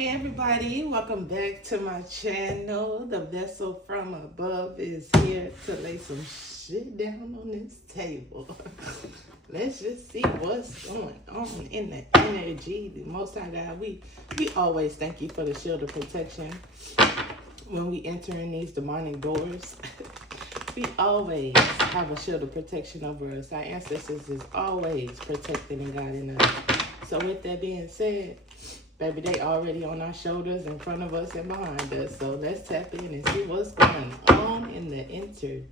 Hey everybody, welcome back to my channel. The vessel from above is here to lay some shit down on this table. Let's just see what's going on in the energy. The Most High God, we always thank you for the shield of protection when we enter in these demonic doors. We always have a shield of protection over us. Our ancestors is always protecting and guiding us. So with that being said, baby, they already on our shoulders, in front of us, and behind us. So let's tap in and see what's going on in the energy.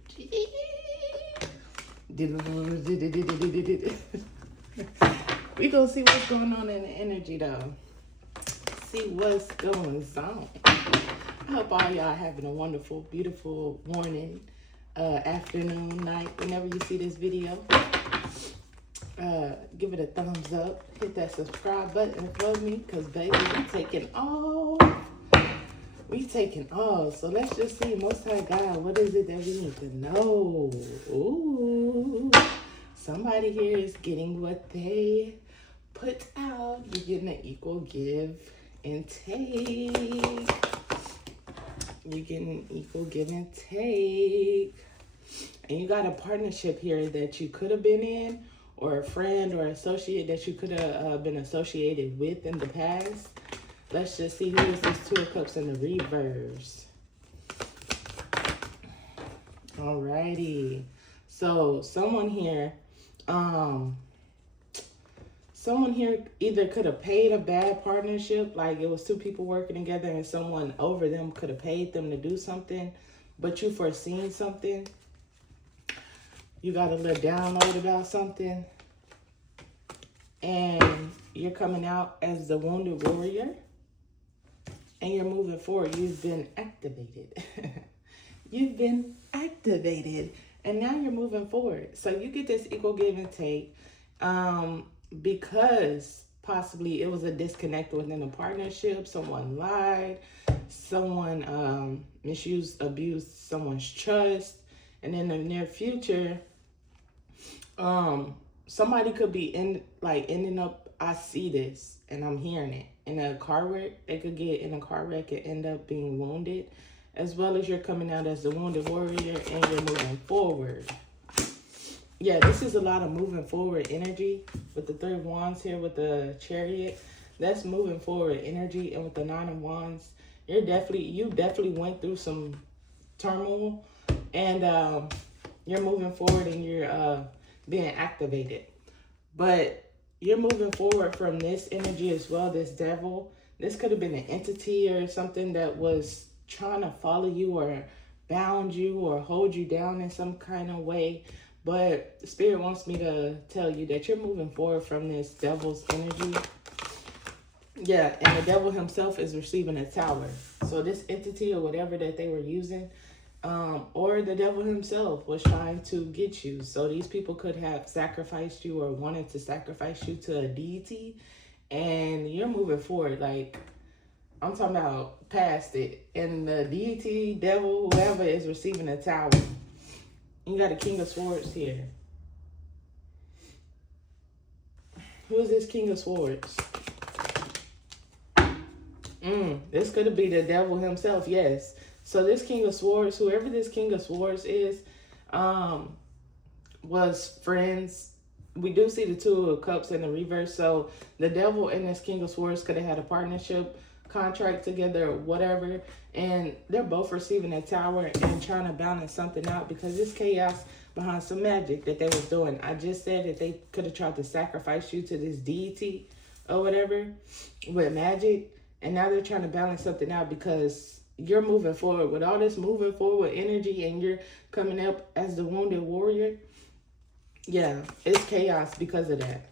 We gonna see what's going on in the energy, though. See what's going on. I hope all y'all having a wonderful, beautiful morning, afternoon, night, whenever you see this video. Give it a thumbs up, hit that subscribe button for me, because baby, we taking off. So let's just see, Most High God, what is it that we need to know? Ooh, somebody here is getting what they put out. You're getting an equal give and take. You're getting equal give and take. And you got a partnership here that you could have been in, or a friend or associate that you could have been associated with in the past. Let's just see, who is this Two of Cups in the reverse? Alrighty. So someone here either could have paid a bad partnership, like it was two people working together and someone over them could have paid them to do something, but you foreseen something. You got a little download about something, and you're coming out as the wounded warrior, and you're moving forward. You've been activated. You've been activated, and now you're moving forward. So you get this equal give and take, because possibly it was a disconnect within a partnership. Someone lied, someone misused, abused someone's trust. And in the near future, somebody could be ending up, I see this and I'm hearing it, in a car wreck. They could get in a car wreck and end up being wounded, as well as you're coming out as the wounded warrior and you're moving forward. Yeah, this is a lot of moving forward energy with the Three of Wands here with the Chariot. That's moving forward energy. And with the Nine of Wands, you definitely went through some turmoil, and you're moving forward and you're being activated. But you're moving forward from this energy as well, this devil. This could have been an entity or something that was trying to follow you or bound you or hold you down in some kind of way. But Spirit wants me to tell you that you're moving forward from this devil's energy. Yeah, and the devil himself is receiving a tower. So this entity or whatever that they were using, or the devil himself was trying to get you. So these people could have sacrificed you or wanted to sacrifice you to a deity, and you're moving forward. Like, I'm talking about past it. And the deity, devil, whoever is receiving a tower. You got a King of Swords here. Who is this King of Swords? This could be the devil himself, yes. So this King of Swords, whoever this King of Swords is, was friends. We do see the Two of Cups in the reverse. So the devil and this King of Swords could have had a partnership, contract together, or whatever. And they're both receiving a tower and trying to balance something out, because there's chaos behind some magic that they was doing. I just said that they could have tried to sacrifice you to this deity or whatever with magic. And now they're trying to balance something out, because you're moving forward with all this moving forward energy and you're coming up as the wounded warrior. Yeah, it's chaos because of that.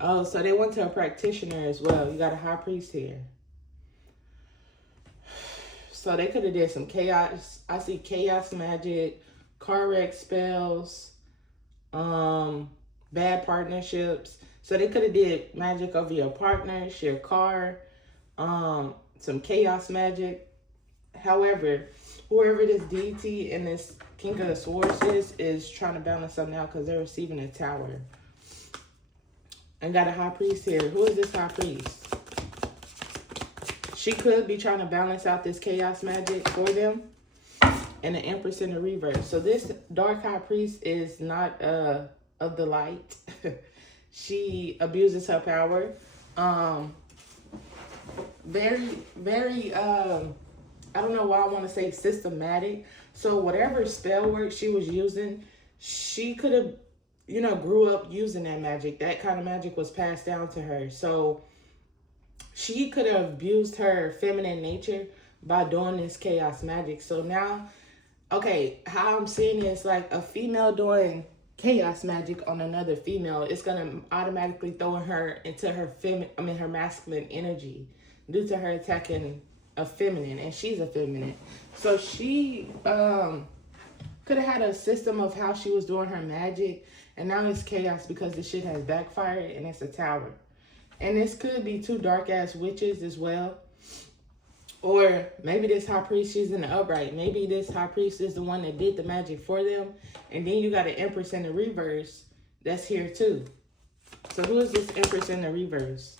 Oh, so they went to a practitioner as well. You got a high priest here. So they could have did some chaos. I see chaos magic, car wreck spells, bad partnerships. So they could have did magic over your partners, your car, some chaos magic. However, whoever this deity and this King of the Swords is trying to balance something out, because they're receiving a tower. And got a high priest here. Who is this high priest? She could be trying to balance out this chaos magic for them. And the Empress in the reverse. So this Dark High Priest is not of the light. She abuses her power. Very I don't know why I want to say systematic. So whatever spell work she was using, she could have, you know, grew up using that magic. That kind of magic was passed down to her. So she could have abused her feminine nature by doing this chaos magic. So now, okay, how I'm seeing this, like a female doing chaos magic on another female, it's gonna automatically throw her into her her masculine energy due to her attacking a feminine, and she's a feminine. So she could have had a system of how she was doing her magic, and now it's chaos because the shit has backfired, and it's a tower. And this could be two dark ass witches as well. Or maybe this high priest, she's in the upright. Maybe this high priest is the one that did the magic for them. And then you got an Empress in the reverse that's here too. So who is this Empress in the reverse?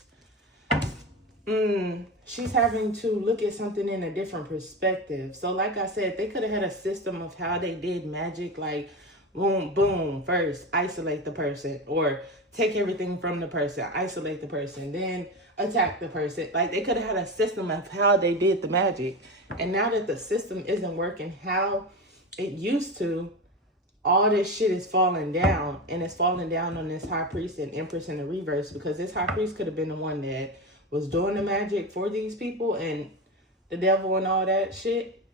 She's having to look at something in a different perspective. So like I said, they could have had a system of how they did magic, like boom, boom, first isolate the person, or take everything from the person, isolate the person, then attack the person. Like they could have had a system of how they did the magic. And now that the system isn't working how it used to, all this shit is falling down, and it's falling down on this high priest and Empress in the reverse, because this high priest could have been the one that was doing the magic for these people and the devil and all that shit.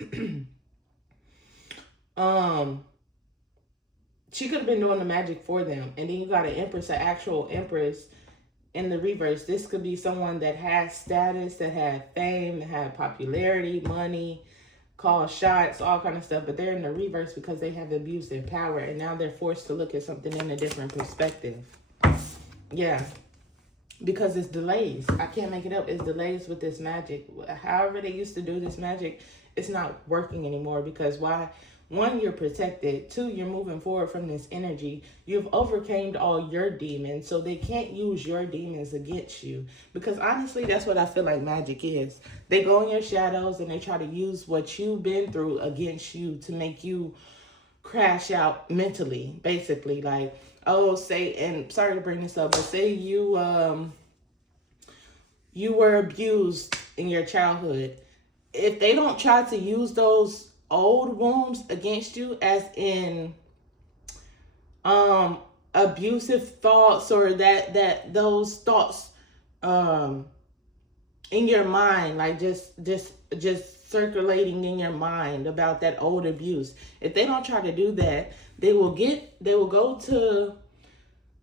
She could have been doing the magic for them. And then you got an Empress, an actual Empress in the reverse. This could be someone that has status, that had fame, that had popularity, money, call shots, all kind of stuff. But they're in the reverse because they have abused their power, and now they're forced to look at something in a different perspective. Yeah. Because it's delays. I can't make it up. It's delays with this magic. However they used to do this magic, it's not working anymore. Because why? One, you're protected. Two, you're moving forward from this energy. You've overcame all your demons, so they can't use your demons against you. Because honestly, that's what I feel like magic is. They go in your shadows and they try to use what you've been through against you to make you crash out mentally, basically. Like, oh, say, and sorry to bring this up, but say you were abused in your childhood. If they don't try to use those old wounds against you, as in abusive thoughts, or that those thoughts in your mind, like just circulating in your mind about that old abuse. If they don't try to do that, they will go to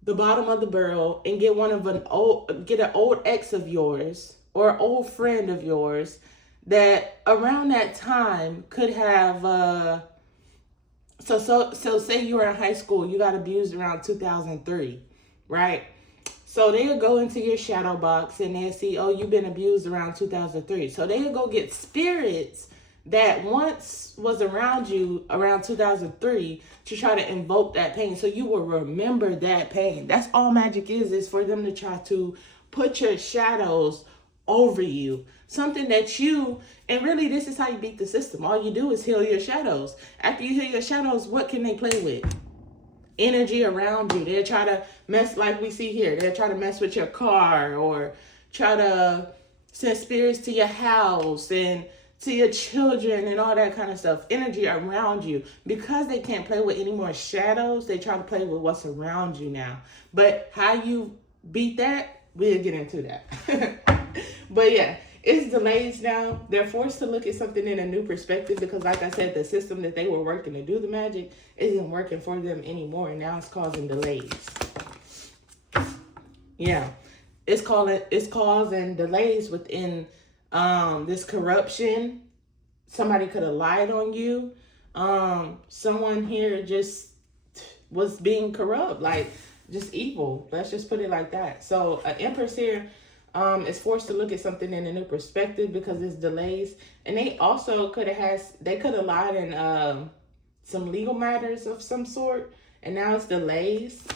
the bottom of the barrel and get an old ex of yours or an old friend of yours that around that time could have so say you were in high school, you got abused around 2003, right? So they'll go into your shadow box and they'll see, oh, you've been abused around 2003. So they'll go get spirits that once was around you around 2003 to try to invoke that pain, so you will remember that pain. That's all magic is for them to try to put your shadows over you. Something that and really this is how you beat the system. All you do is heal your shadows. After you heal your shadows, what can they play with? Energy around you. They'll try to mess, like we see here. They'll try to mess with your car, or try to send spirits to your house and to your children and all that kind of stuff. Energy around you. Because they can't play with any more shadows, they try to play with what's around you now. But how you beat that, we'll get into that. But yeah, it's delays now. They're forced to look at something in a new perspective because, like I said, the system that they were working to do the magic isn't working for them anymore, and now it's causing delays. Yeah, it's causing delays within this corruption. Somebody could have lied on you. Someone here just was being corrupt, like just evil. Let's just put it like that. So an Empress here is forced to look at something in a new perspective because it's delays. And they also could have lied in some legal matters of some sort, and now it's delays.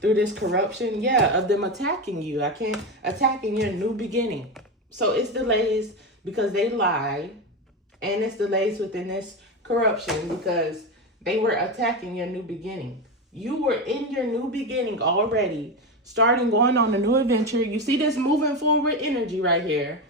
through this corruption, yeah, of them attacking you. I can't attacking your new beginning. So it's delays because they lie, and it's delays within this corruption because they were attacking your new beginning. You were in your new beginning already, starting going on a new adventure. You see this moving forward energy right here.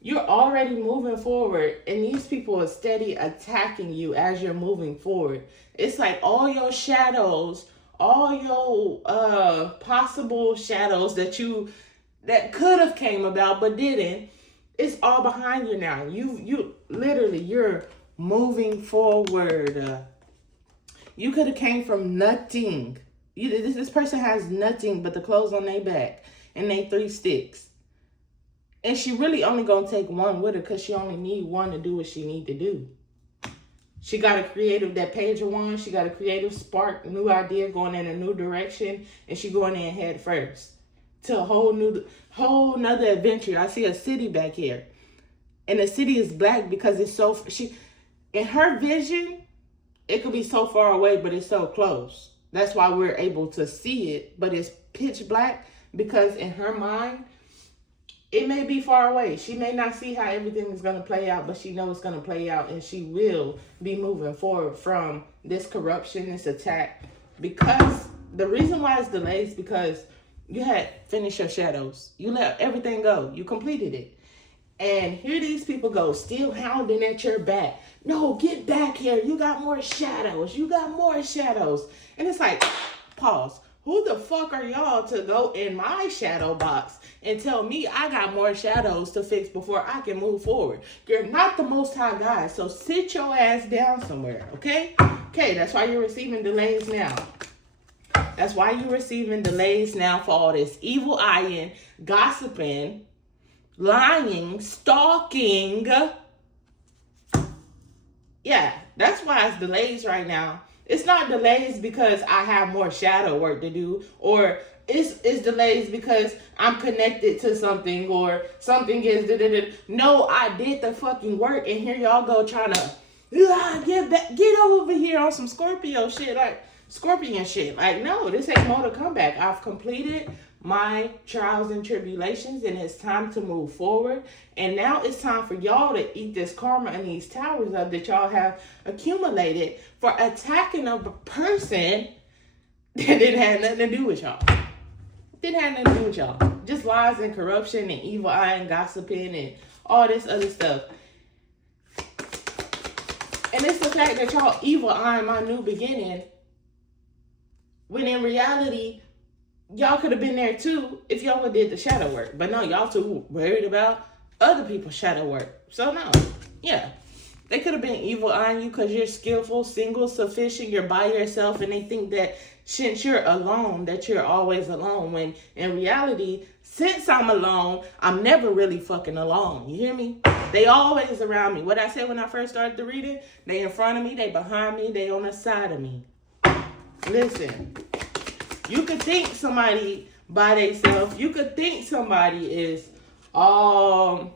You're already moving forward, and these people are steady attacking you as you're moving forward. It's like all your shadows, all your possible shadows that could have came about but didn't. It's all behind you now. You literally, you're moving forward. You could have came from nothing. This person has nothing but the clothes on their back and they 3 sticks. And she really only gonna take one with her because she only need one to do what she need to do. She got a creative, that page of wands, she got a creative spark, new idea going in a new direction, and she going in head first to a whole nother adventure. I see a city back here. And the city is black because it's so, in her vision, it could be so far away, but it's so close. That's why we're able to see it, but it's pitch black because in her mind, it may be far away. She may not see how everything is going to play out, but she knows it's going to play out, and she will be moving forward from this corruption, this attack. Because the reason why it's delayed is because you had finished your shadows. You let everything go. You completed it. And here these people go, still hounding at your back. No, get back here. You got more shadows. You got more shadows. And it's like, pause. Who the fuck are y'all to go in my shadow box and tell me I got more shadows to fix before I can move forward? You're not the Most High God, so sit your ass down somewhere, okay? Okay, that's why you're receiving delays now. That's why you're receiving delays now for all this evil eyeing, gossiping, lying, stalking. Yeah, that's why it's delays right now. It's not delays because I have more shadow work to do, or it's delays because I'm connected to something, or something is No, I did the fucking work, and here y'all go trying to get over here on some Scorpio shit, like Scorpion shit. Like, no, this ain't more to come back. I've completed my trials and tribulations, and it's time to move forward. And now it's time for y'all to eat this karma and these towers up that y'all have accumulated for attacking a person that didn't have nothing to do with y'all. Didn't have nothing to do with y'all. Just lies and corruption and evil eye and gossiping and all this other stuff. And it's the fact that y'all evil eyeing my new beginning, when in reality, y'all could have been there too if y'all would did the shadow work. But no, y'all too worried about other people's shadow work. So no, yeah. They could have been evil eyeing you because you're skillful, single, sufficient, you're by yourself, and they think that since you're alone, that you're always alone. When in reality, since I'm alone, I'm never really fucking alone. You hear me? They always around me. What I said when I first started the reading, they in front of me, they behind me, they on the side of me. Listen. You could think somebody by themselves. You could think somebody is lonely.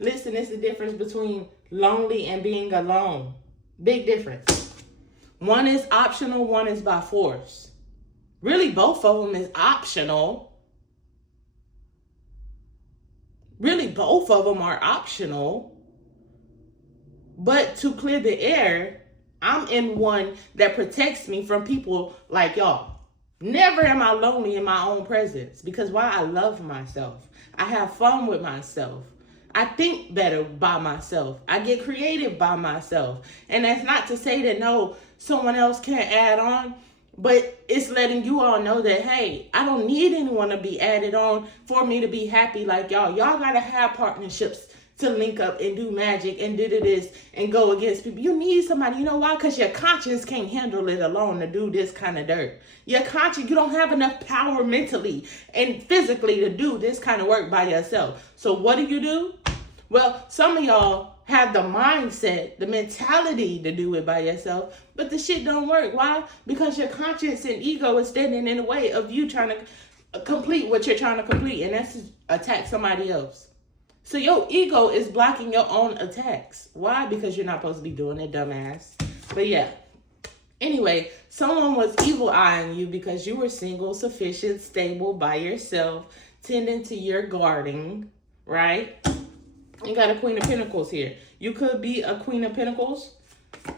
Listen, it's the difference between lonely and being alone. Big difference. One is optional, one is by force. Really, both of them is optional. Really, both of them are optional. But to clear the air, I'm in one that protects me from people like y'all. Never am I lonely in my own presence, because why? I love myself. I have fun with myself. I think better by myself. I get creative by myself. And that's not to say that no, someone else can't add on, but it's letting you all know that, hey, I don't need anyone to be added on for me to be happy like y'all. Y'all got to have partnerships to link up and do magic and do this and go against people. You need somebody. You know why? Because your conscience can't handle it alone to do this kind of dirt. Your conscience, you don't have enough power mentally and physically to do this kind of work by yourself. So what do? Well, some of y'all have the mindset, the mentality to do it by yourself, but the shit don't work. Why? Because your conscience and ego is standing in the way of you trying to complete what you're trying to complete, and that's to attack somebody else. So your ego is blocking your own attacks. Why? Because you're not supposed to be doing it, dumbass. But yeah, Anyway, someone was evil eyeing you because you were single, sufficient, stable, by yourself, tending to your garden, right? You got a Queen of Pentacles here. You could be a Queen of Pentacles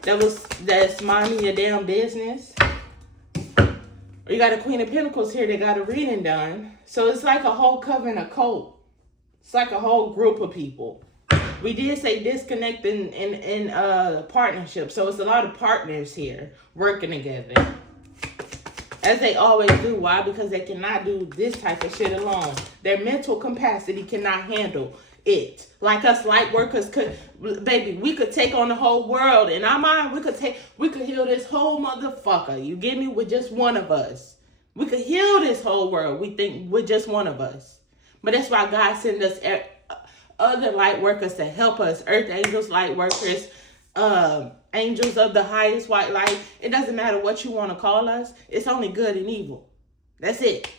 that's minding your damn business. Or you got a Queen of Pentacles here that got a reading done. So it's like a whole coven, a cult. It's like a whole group of people. We did say disconnect in partnership. So it's a lot of partners here working together. As they always do. Why? Because they cannot do this type of shit alone. Their mental capacity cannot handle it. Like us light workers could, baby, we could take on the whole world. In our mind, we could heal this whole motherfucker. You get me? With just one of us. We could heal this whole world, we think, with just one of us. But that's why God sent us other light workers to help us. Earth angels, light workers, angels of the highest white light. It doesn't matter what you want to call us. It's only good and evil. That's it.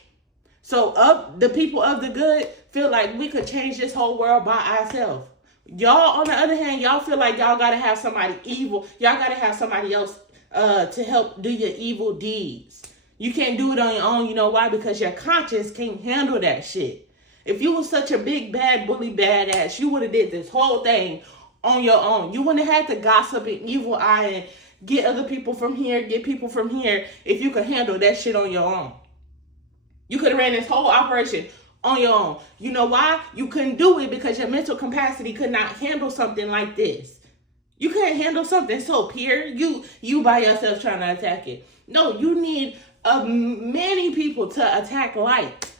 So the people of the good feel like we could change this whole world by ourselves. Y'all, on the other hand, y'all feel like y'all got to have somebody evil. Y'all got to have somebody else to help do your evil deeds. You can't do it on your own. You know why? Because your conscience can't handle that shit. If you was such a big, bad, bully, badass, you would have did this whole thing on your own. You wouldn't have had to gossip and evil eye and get other people from here, get people from here, if you could handle that shit on your own. You could have ran this whole operation on your own. You know why? You couldn't do it because your mental capacity could not handle something like this. You can't handle something so pure. You by yourself trying to attack it. No, you need many people to attack light.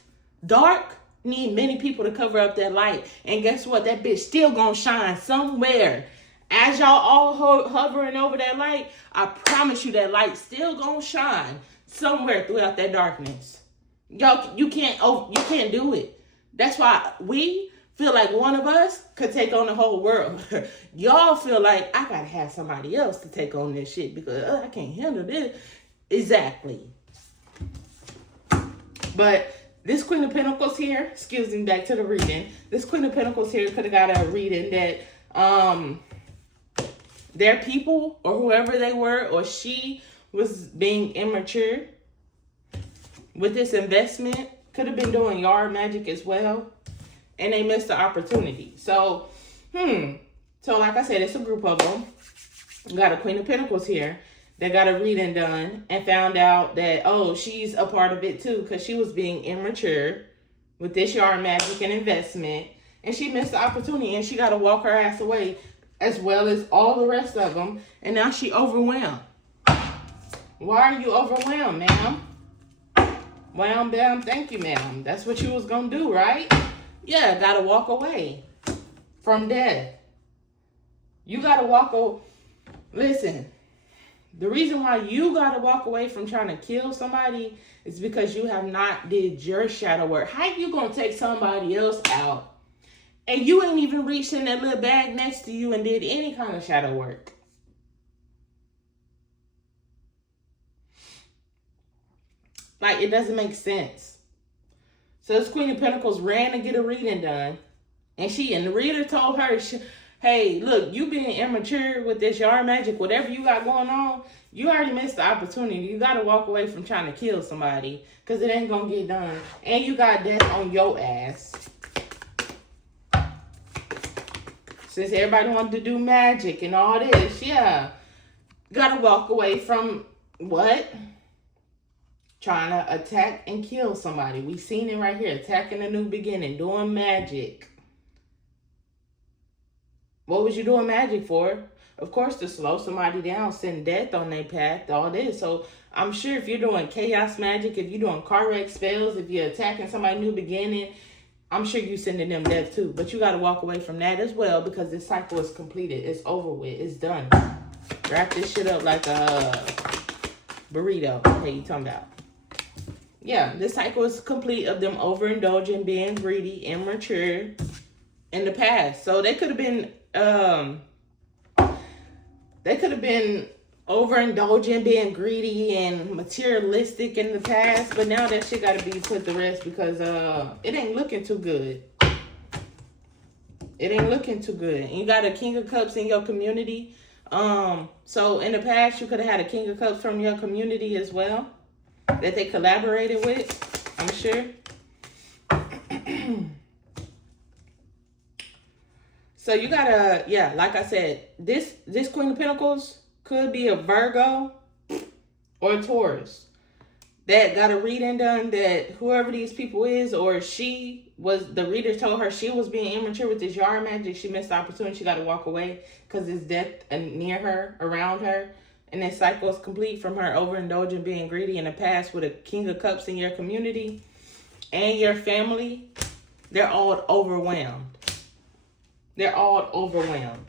Dark need many people to cover up that light. And guess what? That bitch still gonna shine somewhere. As y'all all hovering over that light, I promise you that light still gonna shine somewhere throughout that darkness. Y'all, you can't do it. That's why we feel like one of us could take on the whole world. Y'all feel like I gotta have somebody else to take on this shit because I can't handle this. Exactly. But this Queen of Pentacles here, excuse me, back to the reading. This Queen of Pentacles here could have got a reading that their people or whoever they were or she was being immature with this investment. Could have been doing yard magic as well. And they missed the opportunity. So, So like I said, it's a group of them. Got a Queen of Pentacles here. They got a reading done and found out that, oh, she's a part of it too because she was being immature with this yard magic and investment. And she missed the opportunity and she got to walk her ass away as well as all the rest of them. And now she overwhelmed. Why are you overwhelmed, ma'am? Wham, bam, thank you, ma'am. That's what you was going to do, right? Yeah, got to walk away from death. You got to walk away. Listen. The reason why you got to walk away from trying to kill somebody is because you have not did your shadow work. How you going to take somebody else out and you ain't even reached in that little bag next to you and did any kind of shadow work? Like, it doesn't make sense. So this Queen of Pentacles ran to get a reading done. And the reader told her, hey, look, you being immature with this yard magic, whatever you got going on, you already missed the opportunity. You got to walk away from trying to kill somebody because it ain't going to get done. And you got death on your ass. Since everybody wanted to do magic and all this, yeah. Got to walk away from what? Trying to attack and kill somebody. We seen it right here. Attacking a new beginning. Doing magic. What was you doing magic for? Of course, to slow somebody down, send death on their path, all this. So I'm sure if you're doing chaos magic, if you're doing car wreck spells, if you're attacking somebody new beginning, I'm sure you're sending them death too. But you got to walk away from that as well because this cycle is completed. It's over with. It's done. Wrap this shit up like a burrito. Okay, you talking about? Yeah, this cycle is complete of them overindulging, being greedy, immature in the past. So they could have been overindulging, being greedy and materialistic in the past, but now that shit got to be put to rest because it ain't looking too good. It ain't looking too good. And you got a King of Cups in your community So in the past, you could have had a King of Cups from your community as well that they collaborated with, I'm sure. So you gotta, yeah, like I said, this Queen of Pentacles could be a Virgo or a Taurus that got a reading done that whoever these people is, or she was, the reader told her she was being immature with this yard magic. She missed the opportunity. She got to walk away because it's death near her, around her. And this cycle is complete from her overindulging, being greedy in the past with a King of Cups in your community and your family. They're all overwhelmed. They're all overwhelmed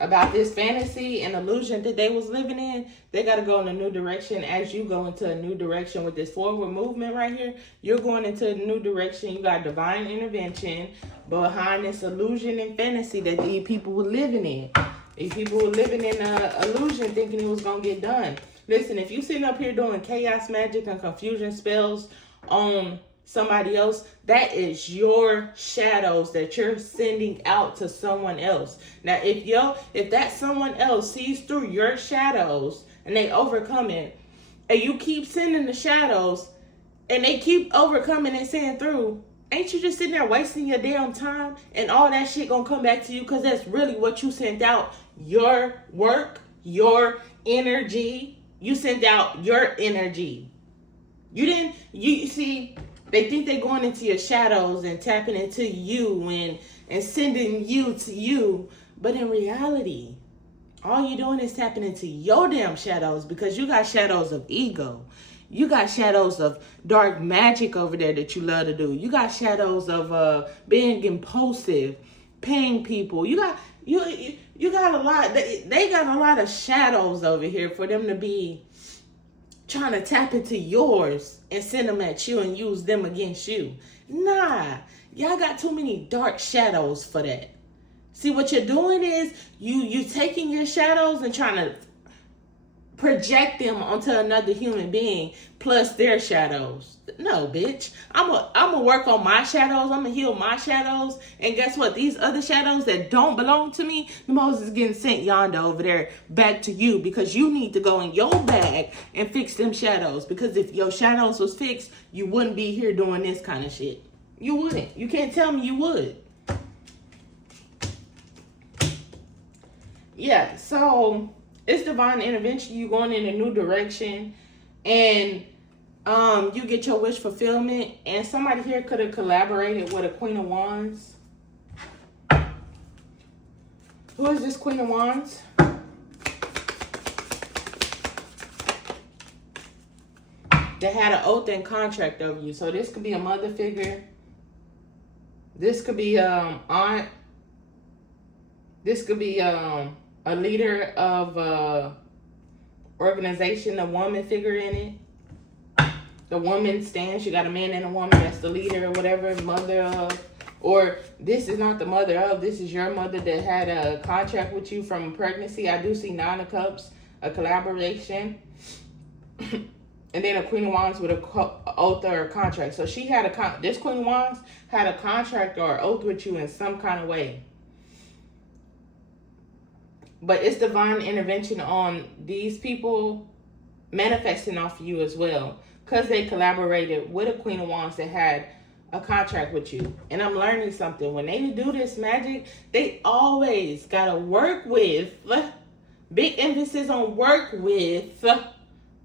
about this fantasy and illusion that they was living in. They got to go in a new direction. As you go into a new direction with this forward movement right here, you're going into a new direction. You got divine intervention behind this illusion and fantasy that these people were living in. These people were living in an illusion thinking it was going to get done. Listen, if you sitting up here doing chaos magic and confusion spells on somebody else, that is your shadows that you're sending out to someone else. Now, if that someone else sees through your shadows and they overcome it, and you keep sending the shadows and they keep overcoming and seeing through, ain't you just sitting there wasting your damn time? And all that shit gonna come back to you because that's really what you sent out. Your work, your energy. You sent out your energy. You see, they think they're going into your shadows and tapping into you and sending you to you. But in reality, all you're doing is tapping into your damn shadows because you got shadows of ego. You got shadows of dark magic over there that you love to do. You got shadows of being impulsive, paying people. You got a lot. They got a lot of shadows over here for them to be trying to tap into yours and send them at you and use them against you. Nah, y'all got too many dark shadows for that. See, what you're doing is you taking your shadows and trying to project them onto another human being plus their shadows. No, bitch. I'm a work on my shadows. I'm gonna heal my shadows. And guess what? These other shadows that don't belong to me, the Moses is getting sent yonder over there back to you because you need to go in your bag and fix them shadows. Because if your shadows was fixed, you wouldn't be here doing this kind of shit. You wouldn't. You can't tell me you would. Yeah, so it's divine intervention. You going in a new direction, and you get your wish fulfillment. And somebody here could have collaborated with a Queen of Wands. Who is this Queen of Wands? That had an oath and contract over you. So this could be a mother figure. This could be aunt. This could be a leader of organization, a woman figure in it. The woman stands. You got a man and a woman that's the leader or whatever, mother of. Or this is not the mother of. This is your mother that had a contract with you from pregnancy. I do see Nine of Cups, a collaboration. And then a Queen of Wands with a oath or a contract. So she had this Queen of Wands had a contract or oath with you in some kind of way. But it's divine intervention on these people manifesting off of you as well. Because they collaborated with a Queen of Wands that had a contract with you. And I'm learning something. When they do this magic, they always got to work with, big emphasis on work with,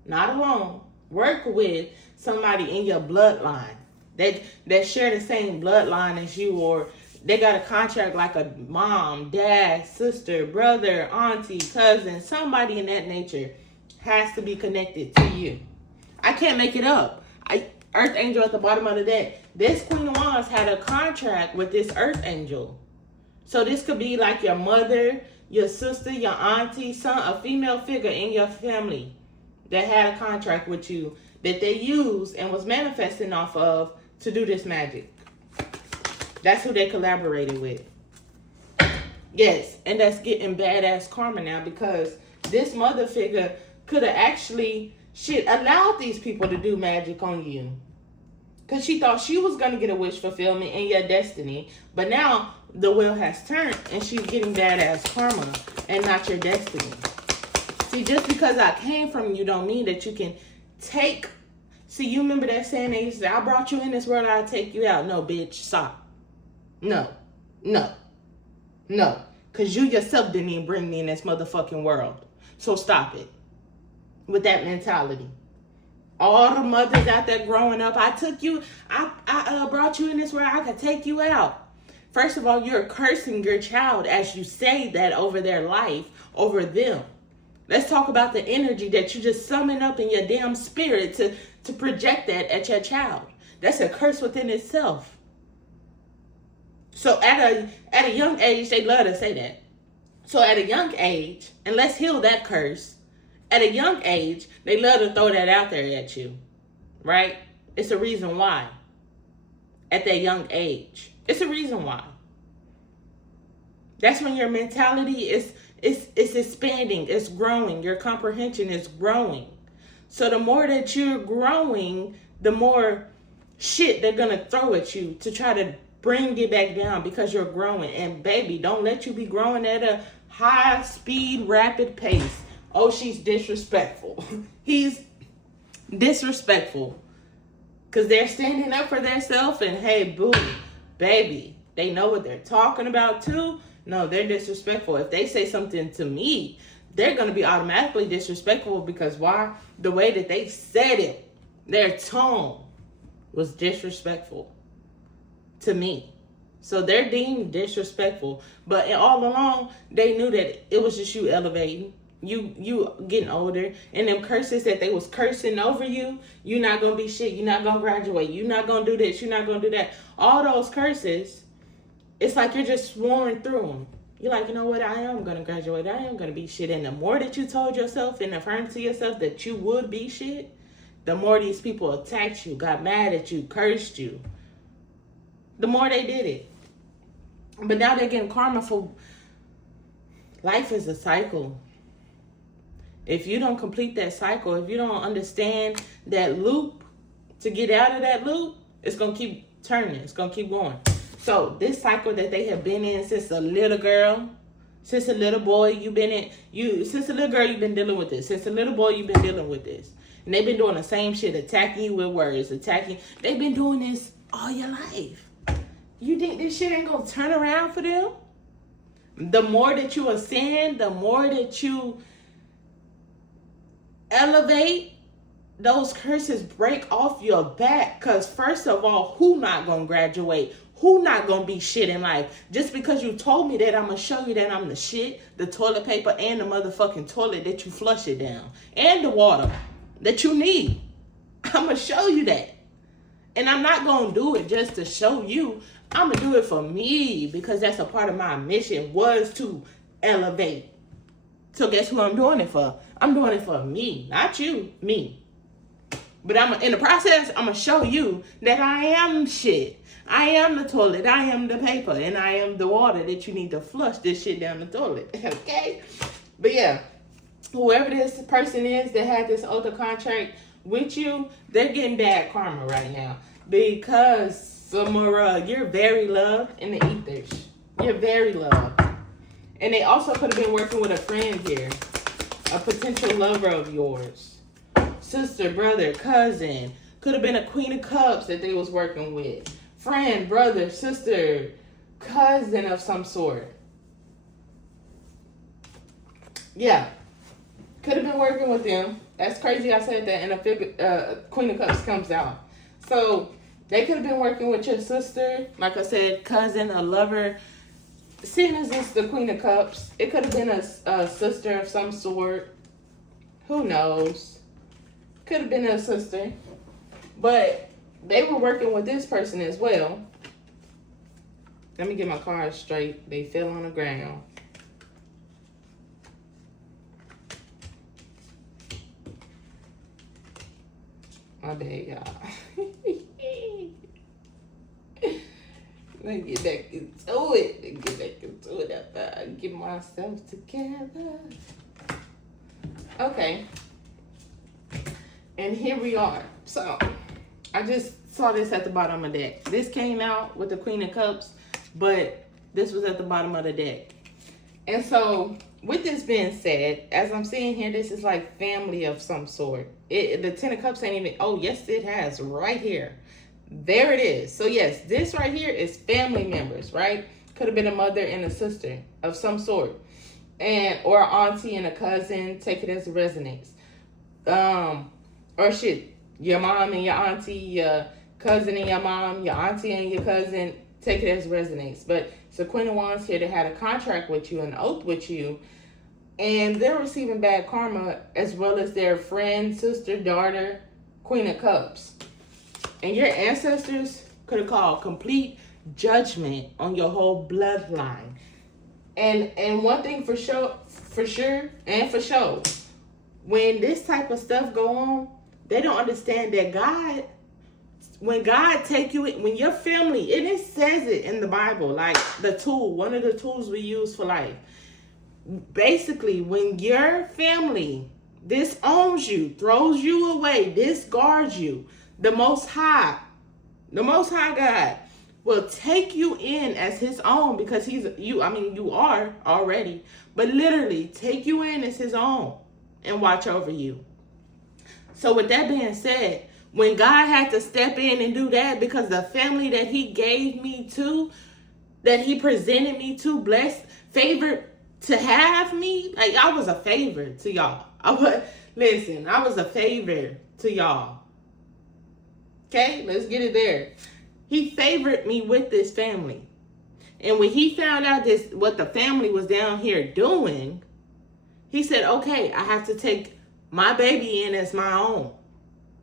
not alone, work with somebody in your bloodline that share the same bloodline as you, or they got a contract like a mom, dad, sister, brother, auntie, cousin, somebody in that nature has to be connected to you. I can't make it up. Earth angel at the bottom of the deck. This Queen of Wands had a contract with this Earth angel. So this could be like your mother, your sister, your auntie, a female figure in your family that had a contract with you that they used and was manifesting off of to do this magic. That's who they collaborated with. Yes, and that's getting badass karma now because this mother figure could have actually allowed these people to do magic on you. Because she thought she was going to get a wish fulfillment in your destiny. But now the wheel has turned and she's getting badass karma and not your destiny. See, just because I came from you don't mean that you can take. See, you remember that saying they used to say, I brought you in this world, I'll take you out. No, bitch, stop. No. Because you yourself didn't even bring me in this motherfucking world. So stop it with that mentality. All the mothers out there growing up, I brought you in this world, I could take you out. First of all, you're cursing your child as you say that over their life, over them. Let's talk about the energy that you just summon up in your damn spirit to project that at your child. That's a curse within itself. So at a young age, they love to say that. So at a young age, and let's heal that curse. At a young age, they love to throw that out there at you, right? It's a reason why. At that young age, it's a reason why. That's when your mentality is expanding, it's growing. Your comprehension is growing. So the more that you're growing, the more shit they're gonna throw at you to try to bring it back down because you're growing. And baby, don't let you be growing at a high speed, rapid pace. Oh, she's disrespectful. He's disrespectful. Because they're standing up for themselves and hey, boo, baby, they know what they're talking about too. No, they're disrespectful. If they say something to me, they're going to be automatically disrespectful because why? The way that they said it, their tone was disrespectful to me. So they're deemed disrespectful. But all along, they knew that it was just you elevating. You getting older. And them curses that they was cursing over you, you're not going to be shit. You're not going to graduate. You're not going to do this. You're not going to do that. All those curses, it's like you're just sworn through them. You're like, you know what? I am going to graduate. I am going to be shit. And the more that you told yourself and affirmed to yourself that you would be shit, the more these people attacked you, got mad at you, cursed you. The more they did it. But now they're getting karma for life is a cycle. If you don't complete that cycle, if you don't understand that loop, to get out of that loop, it's going to keep turning. It's going to keep going. So this cycle that they have been in since a little girl, since a little boy, since a little girl, you've been dealing with this. Since a little boy, you've been dealing with this. And they've been doing the same shit, attacking you with words, They've been doing this all your life. You think this shit ain't going to turn around for them? The more that you ascend, the more that you elevate, those curses break off your back. Because first of all, who not going to graduate? Who not going to be shit in life? Just because you told me that, I'm going to show you that I'm the shit, the toilet paper, and the motherfucking toilet that you flush it down. And the water that you need. I'm going to show you that. And I'm not going to do it just to show you. I'm going to do it for me. Because that's a part of my mission, was to elevate. So guess who I'm doing it for? I'm doing it for me. Not you. Me. But in the process, I'm going to show you that I am shit. I am the toilet. I am the paper. And I am the water that you need to flush this shit down the toilet. Okay? But yeah, whoever this person is that had this other contract with you, they're getting bad karma right now. Because, Samara, you're very loved in the ethers. You're very loved. And they also could have been working with a friend here. A potential lover of yours. Sister, brother, cousin. Could have been a Queen of Cups that they was working with. Friend, brother, sister, cousin of some sort. Yeah. Could have been working with them. That's crazy I said that, and a Queen of Cups comes out. So, they could have been working with your sister. Like I said, cousin, a lover. Seeing as it's the Queen of Cups, it could have been a sister of some sort. Who knows? Could have been a sister. But they were working with this person as well. Let me get my cards straight. They fell on the ground. My bad, y'all. Let me get back into it. After I get myself together. Okay. And here we are. So, I just saw this at the bottom of the deck. This came out with the Queen of Cups, but this was at the bottom of the deck. And so, with this being said, as I'm seeing here, this is like family of some sort. The Ten of Cups ain't even, oh, yes, it has, right here. There it is. So, yes, this right here is family members, right? Could have been a mother and a sister of some sort. Or an auntie and a cousin, take it as it resonates. Or shit, your mom and your auntie, your cousin and your mom, your auntie and your cousin, take it as it resonates. But it's a Queen of Wands here that had a contract with you, an oath with you, and they're receiving bad karma, as well as their friend, sister, daughter, Queen of Cups. And your ancestors could have called complete judgment on your whole bloodline. And one thing for sure, when this type of stuff go on, they don't understand that God, when God take you, when your family, and it says it in the Bible, like the tool, one of the tools we use for life. Basically, when your family disowns you, throws you away, discards you, the Most High God will take you in as his own, because you are already, but literally take you in as his own and watch over you. So with that being said, when God had to step in and do that, because the family that he gave me to, that he presented me to, blessed, favored to have me, like I was a favor to y'all. I was a favor to y'all. Okay, let's get it there. He favored me with this family. And when he found out what the family was down here doing, he said, okay, I have to take my baby in as my own.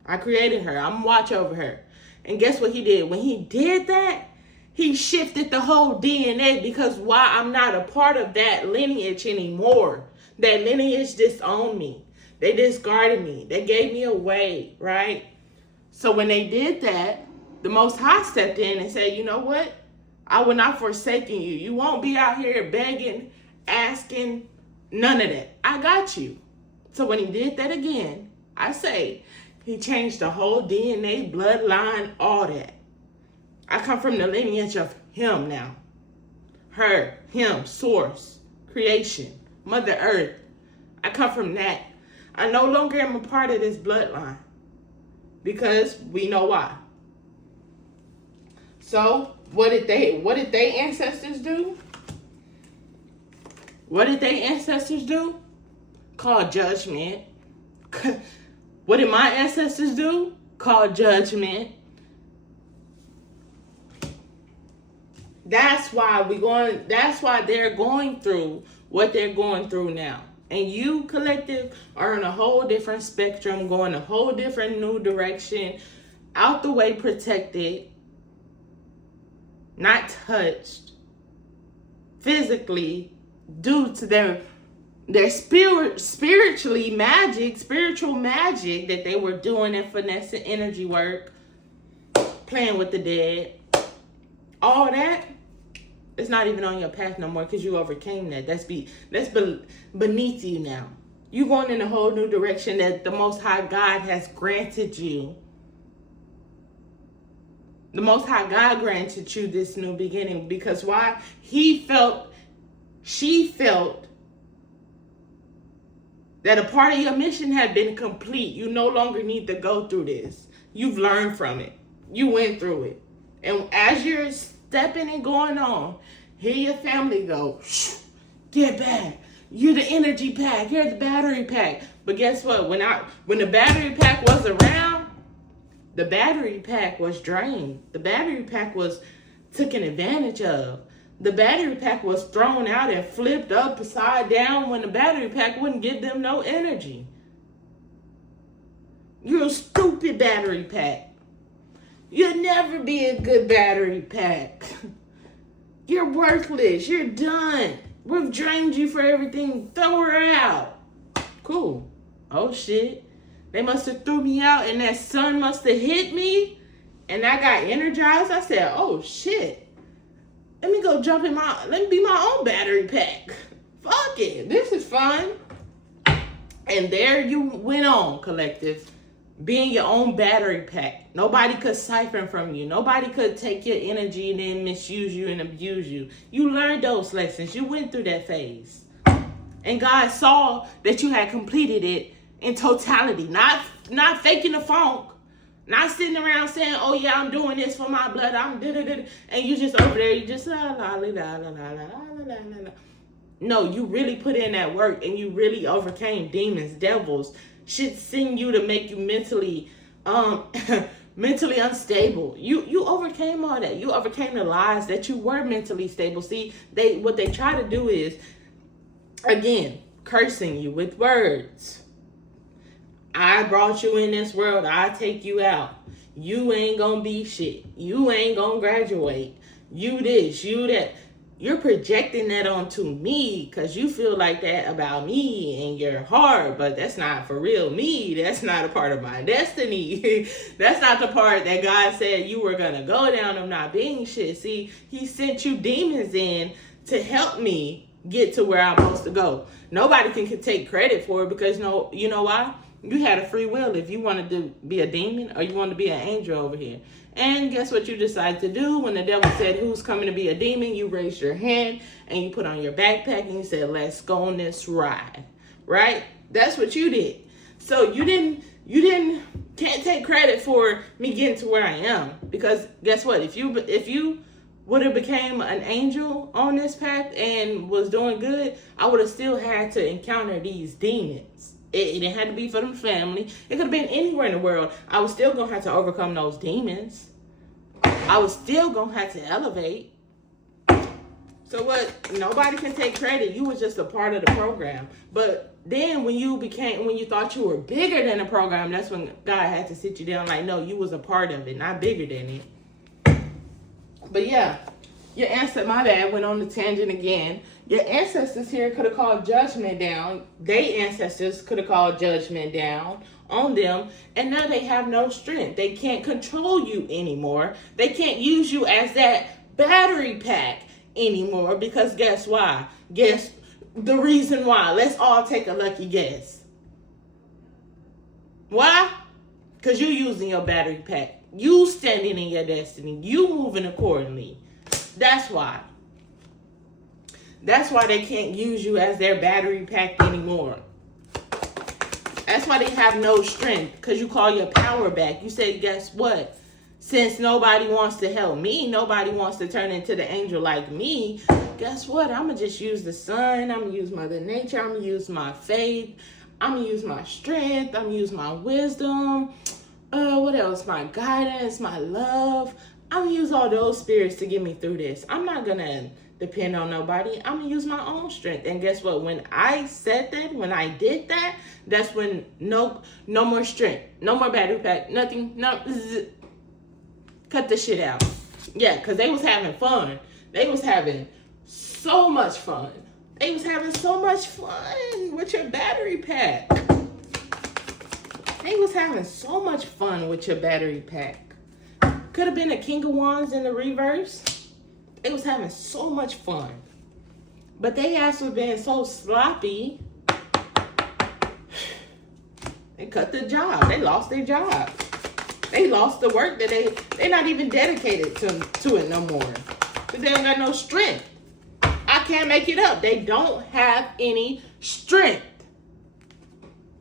I created her. I'm gonna watch over her. And guess what he did? When he did that, he shifted the whole DNA, because why? I'm not a part of that lineage anymore. That lineage disowned me. They discarded me. They gave me away, right? So when they did that, the Most High stepped in and said, you know what? I will not forsake you. You won't be out here begging, asking, none of that. I got you. So when he did that again, I say, he changed the whole DNA, bloodline, all that. I come from the lineage of him now. Her, him, source, creation, Mother Earth. I come from that. I no longer am a part of this bloodline, because we know why. So, what did they ancestors do? What did they ancestors do? Call judgment. What did my ancestors do? Call judgment. That's why they're going through what they're going through now. And you, collective, are in a whole different spectrum, going a whole different new direction, out the way, protected, not touched, physically, due to their spiritual magic that they were doing, and finessing energy work, playing with the dead. All that is not even on your path no more, because you overcame that. That's beneath you now. You're going in a whole new direction that the Most High God has granted you. The Most High God granted you this new beginning, because why? She felt that a part of your mission had been complete. You no longer need to go through this. You've learned from it. You went through it. And as you're stepping and going on, hear your family go, get back. You're the energy pack. You're the battery pack. But guess what? When the battery pack was around, the battery pack was drained. The battery pack was taken advantage of. The battery pack was thrown out and flipped upside down when the battery pack wouldn't give them no energy. You're a stupid battery pack. You'll never be a good battery pack. You're worthless. You're done. We've drained you for everything. Throw her out. Cool. Oh, shit. They must have threw me out, and that sun must have hit me, and I got energized. I said, oh, shit. Let me be my own battery pack. Fuck it. This is fun. And there you went on, collective. being your own battery pack. Nobody could siphon from you. Nobody could take your energy and then misuse you and abuse you. You learned those lessons. You went through that phase. And God saw that you had completed it in totality. Not faking the funk. Not sitting around saying, oh yeah, I'm doing this for my blood. I'm da-da-da. And you just over there, you just la la la la la la la la la. No, you really put in that work and you really overcame demons, devils, shit send you to make you mentally mentally unstable. You overcame all that. You overcame the lies that you were mentally stable. See, what they try to do is, again, cursing you with words. I brought you in this world. I take you out. You ain't gonna be shit. You ain't gonna graduate. You this, you that. You're projecting that onto me because you feel like that about me in your heart, but that's not for real me. That's not a part of my destiny. That's not the part that God said you were gonna go down of not being shit. See, he sent you demons in to help me get to where I'm supposed to go. Nobody can take credit for it because you know why? You had a free will if you wanted to be a demon or you wanted to be an angel over here. And guess what you decided to do? When the devil said, who's coming to be a demon? You raised your hand and you put on your backpack and you said, let's go on this ride. Right? That's what you did. So you can't take credit for me getting to where I am. Because guess what? If you would have became an angel on this path and was doing good, I would have still had to encounter these demons. It didn't have to be for the family. It could have been anywhere in the world. I was still going to have to overcome those demons. I was still going to have to elevate. So what? Nobody can take credit. You were just a part of the program. But then when you thought you were bigger than the program, that's when God had to sit you down like, no, you was a part of it, not bigger than it. But yeah, your ancestors, my bad, went on the tangent again. Your ancestors here could have called judgment down. They ancestors could have called judgment down on them. And now they have no strength. They can't control you anymore. They can't use you as that battery pack anymore. Because guess why? Guess the reason why. Let's all take a lucky guess. Why? Because you're using your battery pack. You standing in your destiny. You moving accordingly. That's why. That's why they can't use you as their battery pack anymore. That's why they have no strength. Because you call your power back. You say, guess what? Since nobody wants to help me, nobody wants to turn into the angel like me, guess what? I'm going to just use the sun. I'm going to use Mother Nature. I'm going to use my faith. I'm going to use my strength. I'm going to use my wisdom. What else? My guidance, my love. I'm going to use all those spirits to get me through this. I'm not going to depend on nobody. I'm going to use my own strength. And guess what? When I said that, when I did that, that's when no more strength. No more battery pack. Nothing. No. Cut the shit out. Yeah, because they was having fun. They was having so much fun. They was having so much fun with your battery pack. They was having so much fun with your battery pack. Could have been a King of Wands in the reverse. They was having so much fun. But they ass was being so sloppy. They cut the job. They lost their job. They lost the work that they're not even dedicated to it no more. Because they don't got no strength. I can't make it up. They don't have any strength.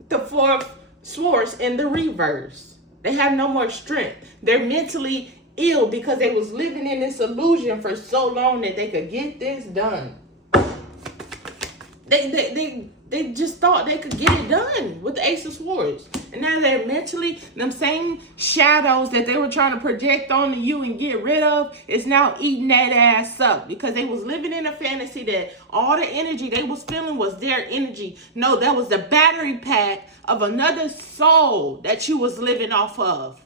The fourth source in the reverse. They have no more strength. They're mentally ill because they was living in this illusion for so long that they could get this done. They just thought they could get it done with the Ace of Swords. And now they're mentally, them same shadows that they were trying to project onto you and get rid of is now eating that ass up. Because they was living in a fantasy that all the energy they was feeling was their energy. No, that was the battery pack of another soul that you was living off of.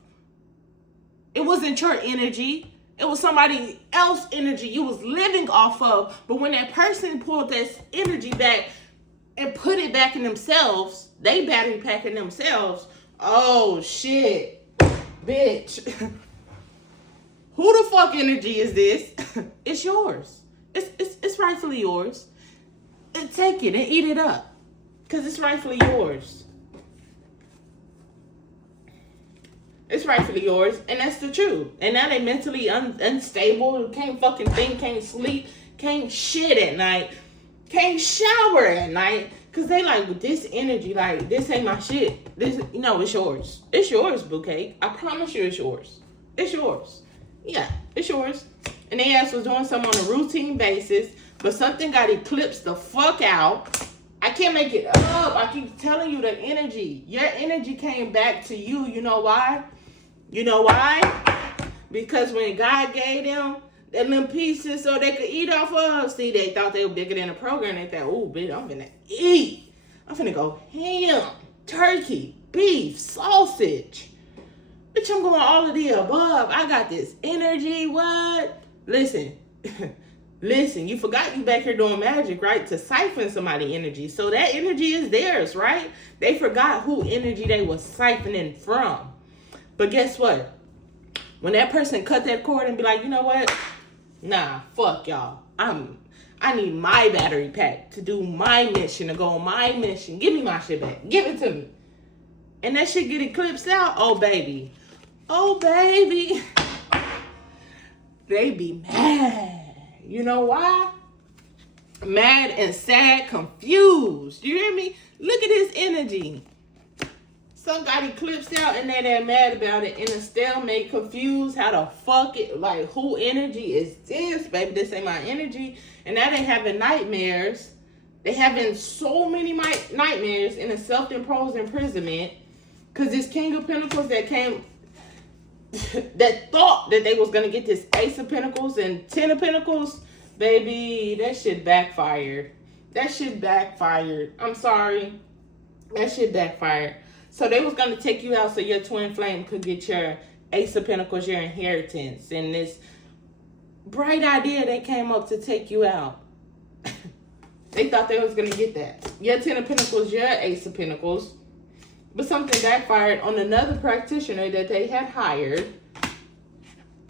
It wasn't your energy. It was somebody else's energy you was living off of. But when that person pulled that energy back and put it back in themselves, they battery packing themselves. Oh shit, bitch. Who the fuck energy is this? It's yours. It's rightfully yours. And take it and eat it up, cause it's rightfully yours. It's rightfully yours, and that's the truth. And now they mentally unstable, can't fucking think, can't sleep, can't shit at night, can't shower at night, cause they like, with this energy, like, this ain't my shit. This, it's yours. It's yours, Bouquet. I promise you, it's yours. It's yours. Yeah, it's yours. And they ass was doing something on a routine basis, but something got eclipsed the fuck out. I can't make it up. I keep telling you the energy. Your energy came back to you. You know why? You know why? Because when God gave them that little pieces so they could eat off of, see, they thought they were bigger than the program. They thought, oh, bitch, I'm finna eat. I'm finna go ham, turkey, beef, sausage. Bitch, I'm going all of the above. I got this energy. What? Listen. Listen, you forgot you back here doing magic, right? To siphon somebody's energy. So that energy is theirs, right? They forgot who energy they was siphoning from. But guess what? When that person cut that cord and be like, you know what? Nah, fuck y'all. I need my battery pack to do my mission, to go on my mission. Give me my shit back. Give it to me. And that shit get eclipsed out. Oh, baby. Oh, baby. They be mad. You know why? Mad and sad, confused. You hear me? Look at his energy. Some got eclipsed out and they're mad about it. In a stalemate, confused how the fuck it, like, who energy is this? Baby, this ain't my energy. And now they having nightmares. They having so many nightmares in a self-imposed imprisonment. Because this King of Pentacles that came, that thought that they was going to get this Ace of Pentacles and 10 of Pentacles, baby, that shit backfired. That shit backfired. I'm sorry. That shit backfired. So they was going to take you out so your twin flame could get your Ace of Pentacles, your inheritance. And this bright idea they came up to take you out. They thought they was going to get that. Your 10 of Pentacles, your Ace of Pentacles. But something backfired on another practitioner that they had hired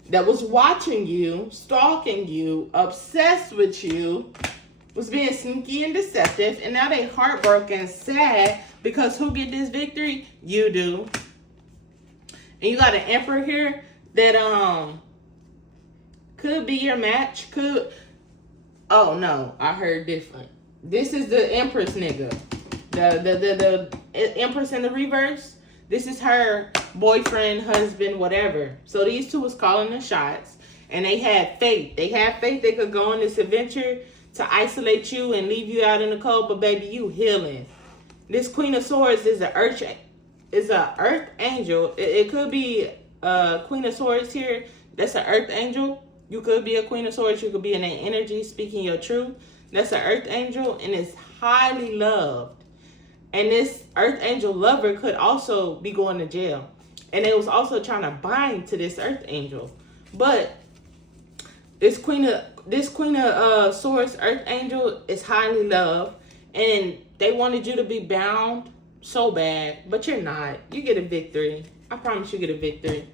that was watching you, stalking you, obsessed with you, was being sneaky and deceptive, and now they heartbroken, sad, because who get this victory? You do. And you got an Emperor here that could be your match. Oh no, I heard different. This is the Empress nigga. The Empress in the reverse. This is her boyfriend, husband, whatever. So these two was calling the shots, and they had faith. They had faith they could go on this adventure to isolate you and leave you out in the cold, but baby, you healing. This Queen of Swords is an earth angel. It could be a Queen of Swords here. That's an earth angel. You could be a Queen of Swords. You could be in that energy, speaking your truth. That's an earth angel, and it's highly loved. And this earth angel lover could also be going to jail. And they was also trying to bind to this earth angel. But this Queen of Swords earth angel is highly loved. And they wanted you to be bound so bad. But you're not. You get a victory. I promise you get a victory.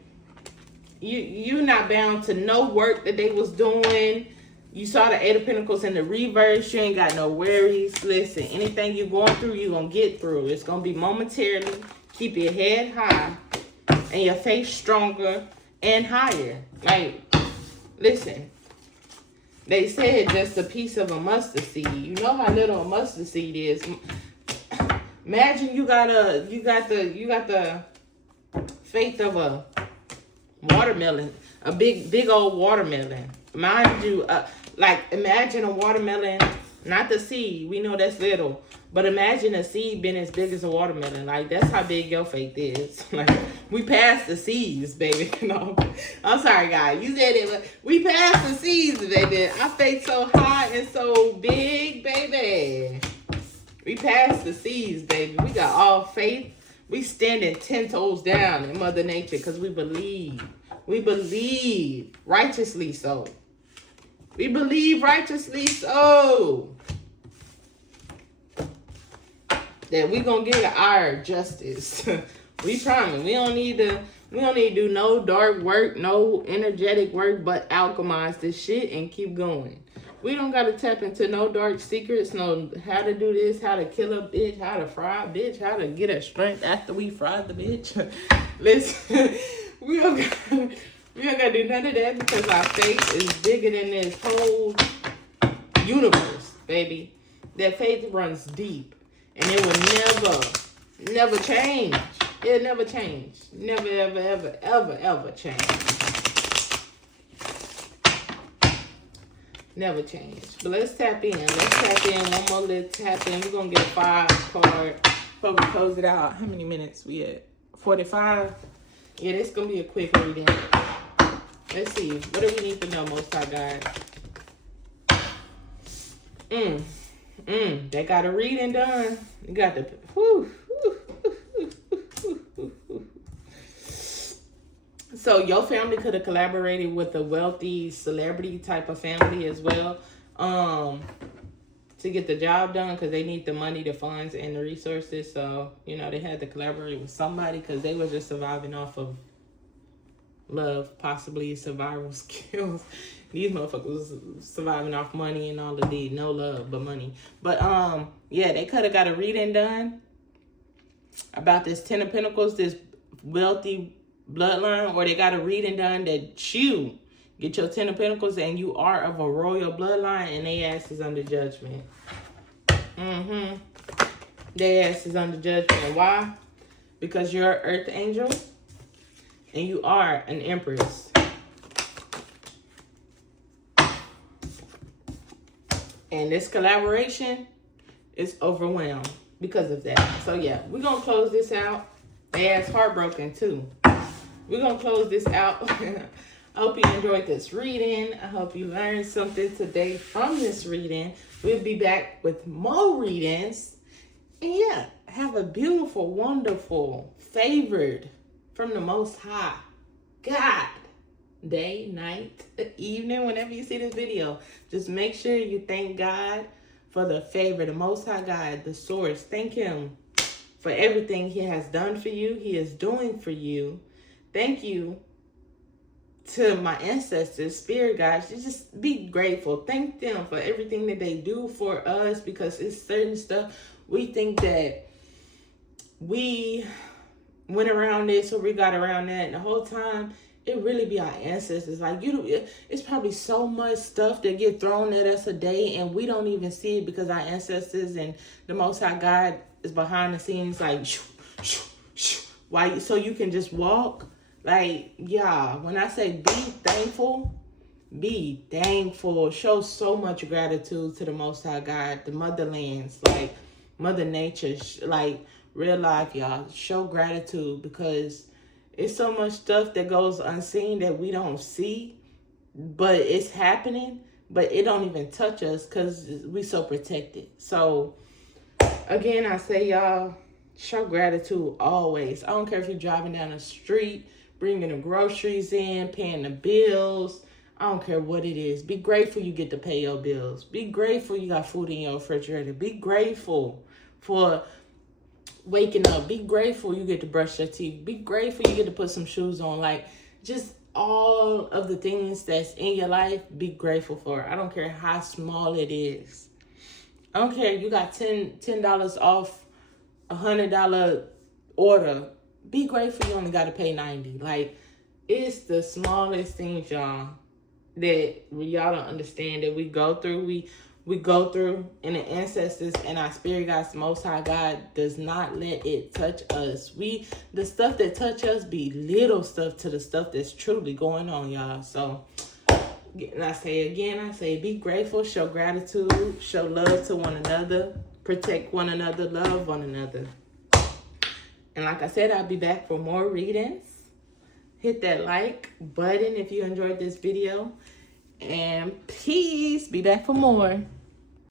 You're not bound to no work that they was doing. You saw the Eight of Pentacles in the reverse. You ain't got no worries. Listen, anything you're going through, you're going to get through. It's going to be momentarily. Keep your head high and your face stronger and higher. Like, listen, they said just a piece of a mustard seed. You know how little a mustard seed is. Imagine you got the faith of a watermelon, a big old watermelon. Mind you, like, imagine a watermelon, not the seed. We know that's little. But imagine a seed being as big as a watermelon. Like, that's how big your faith is. Like, we passed the seeds, baby. No, I'm sorry, guys. You said it, but we passed the seeds, baby. Our faith so high and so big, baby. We passed the seeds, baby. We got all faith. We standing 10 toes down in Mother Nature because we believe. We believe righteously so. We believe righteously so that we gonna get our justice. We promise. We don't need to do no dark work, no energetic work, but alchemize this shit and keep going. We don't gotta tap into no dark secrets, no how to do this, how to kill a bitch, how to fry a bitch, how to get her strength after we fry the bitch. Listen, we don't gotta do none of that because our faith is bigger than this whole universe, baby. That faith runs deep and it will never change. It'll never change. Never, ever, ever, ever, ever change. Never change. But let's tap in. Let's tap in. One more little tap in. We're going to get a 5 card before we close it out. How many minutes we at? 45? Yeah, this is going to be a quick reading. Let's see. What do we need to know, Most High God? They got a reading done. You got the... So your family could have collaborated with a wealthy celebrity type of family as well, to get the job done because they need the money, the funds, and the resources. So, you know, they had to collaborate with somebody because they were just surviving off of love, possibly survival skills. These motherfuckers was surviving off money and all of these. No love, but money. But, yeah, they could have got a reading done about this 10 of Pentacles, this wealthy bloodline, or they got a reading done that you get your 10 of Pentacles and you are of a royal bloodline and they ass is under judgment. They ass is under judgment. Why? Because you're an earth angel and you are an empress. And this collaboration is overwhelmed because of that. So yeah, we're gonna close this out. They ass heartbroken too. We're going to close this out. I hope you enjoyed this reading. I hope you learned something today from this reading. We'll be back with more readings. And yeah, have a beautiful, wonderful, favored from the Most High God day, night, evening, whenever you see this video. Just make sure you thank God for the favor, the Most High God, the source. Thank him for everything he has done for you, he is doing for you. Thank you to my ancestors, spirit guides. Just be grateful. Thank them for everything that they do for us, because it's certain stuff we think that we went around this or we got around that, and the whole time it really be our ancestors. Like, it's probably so much stuff that get thrown at us a day and we don't even see it because our ancestors and the Most High God is behind the scenes, like shoo, shoo, shoo. Why? So you can just walk. Like, yeah, when I say be thankful, show so much gratitude to the Most High God, the motherlands, like Mother Nature, like real life, y'all. Show gratitude because it's so much stuff that goes unseen that we don't see, but it's happening, but it don't even touch us because we so protected. So, again, I say, y'all, show gratitude always. I don't care if you're driving down the street, bringing the groceries in, paying the bills. I don't care what it is. Be grateful you get to pay your bills. Be grateful you got food in your refrigerator. Be grateful for waking up. Be grateful you get to brush your teeth. Be grateful you get to put some shoes on. Like, just all of the things that's in your life, be grateful for. I don't care how small it is. I don't care if you got $10 off $100 order. Be grateful you only got to pay $90. Like, it's the smallest things, y'all, that y'all don't understand that we go through. We go through, and the ancestors and our spirit guides, the Most High God, does not let it touch us. The stuff that touch us be little stuff to the stuff that's truly going on, y'all. So, and I say, be grateful, show gratitude, show love to one another, protect one another, love one another. And like I said, I'll be back for more readings. Hit that like button if you enjoyed this video. And peace. Be back for more.